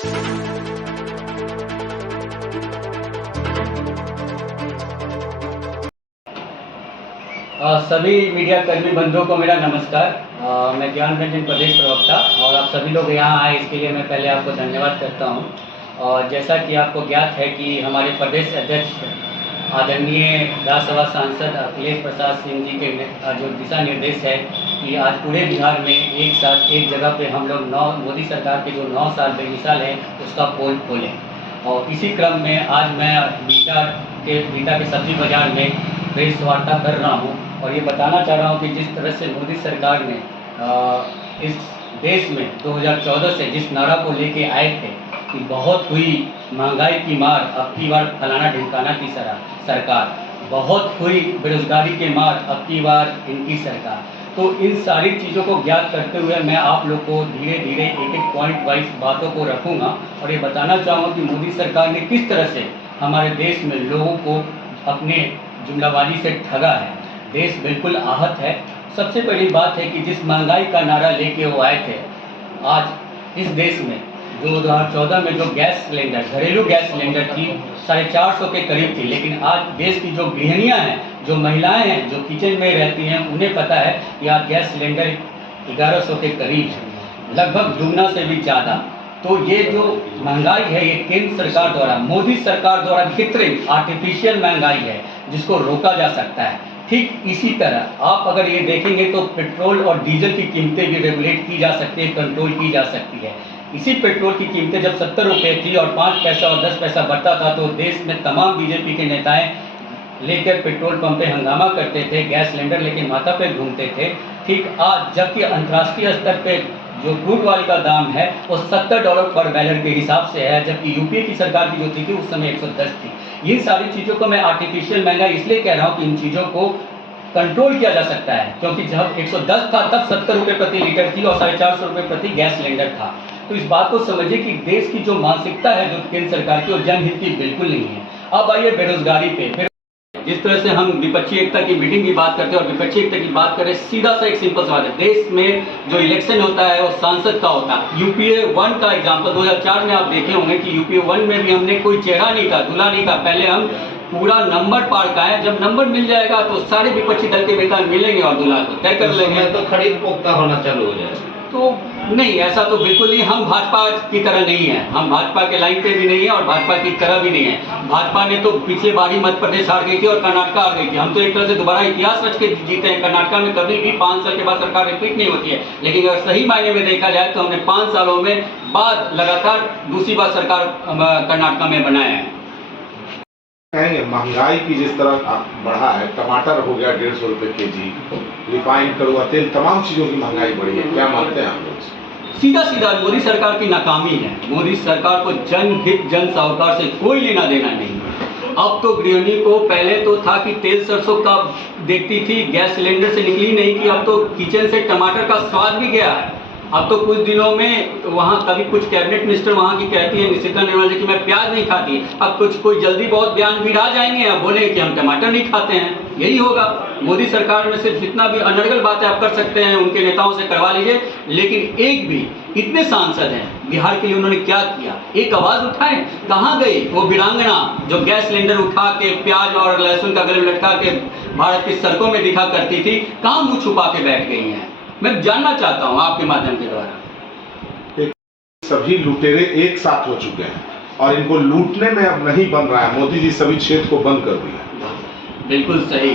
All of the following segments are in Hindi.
सभी मीडिया कर्मी बंधुओं को मेरा नमस्कार। मैं ज्ञान रंजन प्रदेश प्रवक्ता और आप सभी लोग यहाँ आए इसके लिए मैं पहले आपको धन्यवाद करता हूँ। और जैसा कि आपको ज्ञात है कि हमारे प्रदेश अध्यक्ष आदरणीय राज्यसभा सांसद अखिलेश प्रसाद सिंह जी के जो दिशा निर्देश है कि आज पूरे बिहार में एक साथ एक जगह पे हम लोग मोदी सरकार के जो 9 साल बेमिसाल है उसका पोल खोलें। और इसी क्रम में आज मैं बीटा के सब्जी बाज़ार में प्रेस वार्ता कर रहा हूँ और ये बताना चाह रहा हूँ कि जिस तरह से मोदी सरकार ने इस देश में 2014 से जिस नारा को लेके आए थे कि बहुत हुई महंगाई की मार, अब की बार फलाना ढिमकाना की सरकार, बहुत हुई बेरोजगारी के मार, अब की बार इनकी सरकार। तो इन सारी चीज़ों को ज्ञात करते हुए मैं आप लोग को धीरे धीरे एक एक पॉइंट वाइज बातों को रखूँगा और ये बताना चाहूँगा कि मोदी सरकार ने किस तरह से हमारे देश में लोगों को अपने जुमलाबाजी से ठगा है। देश बिल्कुल आहत है। सबसे पहली बात है कि जिस महंगाई का नारा लेके वो आए थे, आज इस देश में जो 2014 में जो गैस सिलेंडर, घरेलू गैस सिलेंडर थी 450 के करीब थी, लेकिन आज देश की जो गृहिणियाँ हैं, जो महिलाएं हैं, जो किचन में रहती हैं, उन्हें पता है कि आज गैस सिलेंडर 1100 के करीब है, लगभग दुगना से भी ज़्यादा। तो ये जो महंगाई है ये केंद्र सरकार द्वारा, मोदी सरकार द्वारा कृत्रिम आर्टिफिशियल महंगाई है जिसको रोका जा सकता है। ठीक इसी तरह आप अगर ये देखेंगे तो पेट्रोल और डीजल की कीमतें भी रेगुलेट की जा सकती है, कंट्रोल की जा सकती है। इसी पेट्रोल की कीमतें जब 70 रुपये थी और 5 पैसा और 10 पैसा बढ़ता था तो देश में तमाम बीजेपी के नेताएं लेकर पेट्रोल पंप पे हंगामा करते थे, गैस सिलेंडर लेके माथा पे घूमते थे। ठीक आज जबकि अंतर्राष्ट्रीय स्तर पे जो क्रूड ऑयल का दाम है वो $70 पर बैरल के हिसाब से है, जबकि यूपीए की सरकार की जो थी उस समय 110 थी। इन सारी चीज़ों को मैं आर्टिफिशियल महंगाई इसलिए कह रहा हूँ कि इन चीज़ों को कंट्रोल किया जा सकता है, क्योंकि जब 110 था तब 70 रुपये प्रति लीटर थी और 450 रुपये प्रति गैस सिलेंडर था। तो इस बात को समझिए कि देश की जो मानसिकता है जो केंद्र सरकार की, वो जनहित की बिल्कुल नहीं है। अब आइए बेरोजगारी पे। जिस तरह से हम विपक्षी एकता की मीटिंग की बात करते हैं और विपक्षी एकता की बात करें, सीधा सा एक सिंपल सवाल है, देश में जो इलेक्शन होता है वो सांसद का होता है। यूपीए 1 का एग्जाम्पल 2004 में आप देखे होंगे कि यूपीए 1 में भी हमने कोई चेहरा नहीं था, दूल्हा नहीं था, पहले हम पूरा नंबर पार का है। जब नंबर मिल जाएगा तो सारे विपक्षी दल के नेता मिलेंगे और दूल्हा को तय कर लेंगे, तो खरीद पुख्ता होना चालू हो जाएगा। तो नहीं, ऐसा तो बिल्कुल नहीं। हम भाजपा की तरह नहीं है, हम भाजपा के लाइन पे भी नहीं है और भाजपा की तरह भी नहीं है। भाजपा ने तो पिछले बार ही मध्य प्रदेश हार गई थी और कर्नाटक हार गई थी। हम तो एक तरह से दोबारा इतिहास रच के जीते हैं। कर्नाटक में कभी भी 5 साल के बाद सरकार रिपीट नहीं होती है, लेकिन अगर सही मायने में देखा जाए तो हमने 5 सालों में बाद लगातार दूसरी बार सरकार कर्नाटक में बनाया है। कहेंगे महंगाई की जिस तरह बढ़ा है, टमाटर हो गया 150 रुपये केजी, रिफाइंड कड़ुआ तेल, तमाम चीज़ों की महंगाई बढ़ी है, क्या मानते हैं आप लोग? सीधा सीधा मोदी सरकार की नाकामी है। मोदी सरकार को जनहित जन साहूकार से कोई लेना देना नहीं है। अब तो गृहिणी को, पहले तो था कि तेल सरसों का देखती थी, गैस सिलेंडर से निकली नहीं कि अब तो किचन से टमाटर का स्वाद भी गया है। अब तो कुछ दिनों में वहाँ कभी कुछ कैबिनेट मिनिस्टर वहाँ की कहती है निशिता निर्मला जी कि मैं प्याज नहीं खाती, अब कुछ कोई जल्दी बहुत बयान भी आ जाएंगे, अब बोलेंगे कि हम टमाटर नहीं खाते हैं। यही होगा। मोदी सरकार में सिर्फ जितना भी अनर्गल बातें आप कर सकते हैं उनके नेताओं से करवा लीजिए, लेकिन एक भी इतने सांसद हैं बिहार के लिए उन्होंने क्या किया, एक आवाज़ उठाएं। कहाँ गई वो वीरांगना जो गैस सिलेंडर उठा के प्याज और लहसुन का गले में लटका के भारत की सड़कों में दिखा करती थी, कहाँ मुँह छुपा के बैठ गई हैं? मैं जानना चाहता हूं आपके माध्यम के द्वारा। सभी लुटेरे एक साथ हो चुके हैं और इनको लूटने में अब नहीं बन रहा है। मोदी जी सभी क्षेत्र को बंद कर दिया। बिल्कुल सही।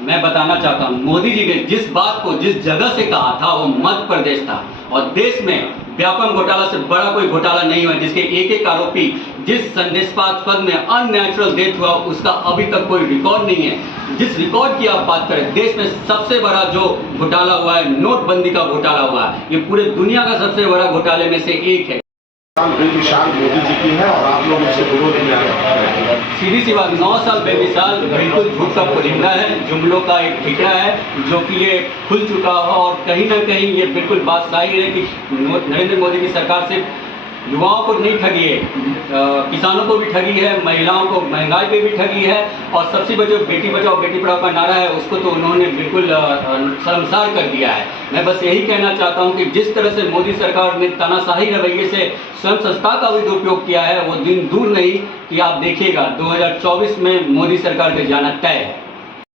मैं बताना चाहता हूं, मोदी जी ने जिस बात को जिस जगह से कहा था वो मध्य प्रदेश था और देश में व्यापम घोटाला से बड़ा कोई घोटाला नहीं हुआ जिसके एक एक आरोपी जिस संदेशास्पद में अननेचुरल डेथ हुआ उसका अभी तक कोई रिकॉर्ड नहीं है। जिस रिकॉर्ड की आप बात करें, देश में सबसे बड़ा जो घोटाला हुआ है नोटबंदी का घोटाला हुआ है, ये पूरे दुनिया का सबसे बड़ा घोटाले में से एक है। बेमिसाल मोदी जी की है और आप लोग उससे विरोध में आ रहे हैं। सीधी सी बात, 9 साल बेमिसाल बिल्कुल झूठ का पुलिंदा है, जुमलों का एक ठिकरा है जो कि ये खुल चुका हो और कहीं ना कहीं ये बिल्कुल बात सही है कि नरेंद्र मोदी की सरकार से युवाओं को नहीं ठगी है, किसानों को भी ठगी है, महिलाओं को महंगाई पे भी ठगी है, और सबसे बड़ी जो बेटी बचाओ बेटी पढ़ाओ का नारा है उसको तो उन्होंने बिल्कुल शर्मसार कर दिया है। मैं बस यही कहना चाहता हूं कि जिस तरह से मोदी सरकार ने तानाशाही रवैये से स्वयं संस्था का भी दुरुपयोग किया है, वो दिन दूर नहीं कि आप देखिएगा 2024 में मोदी सरकार का जाना तय है।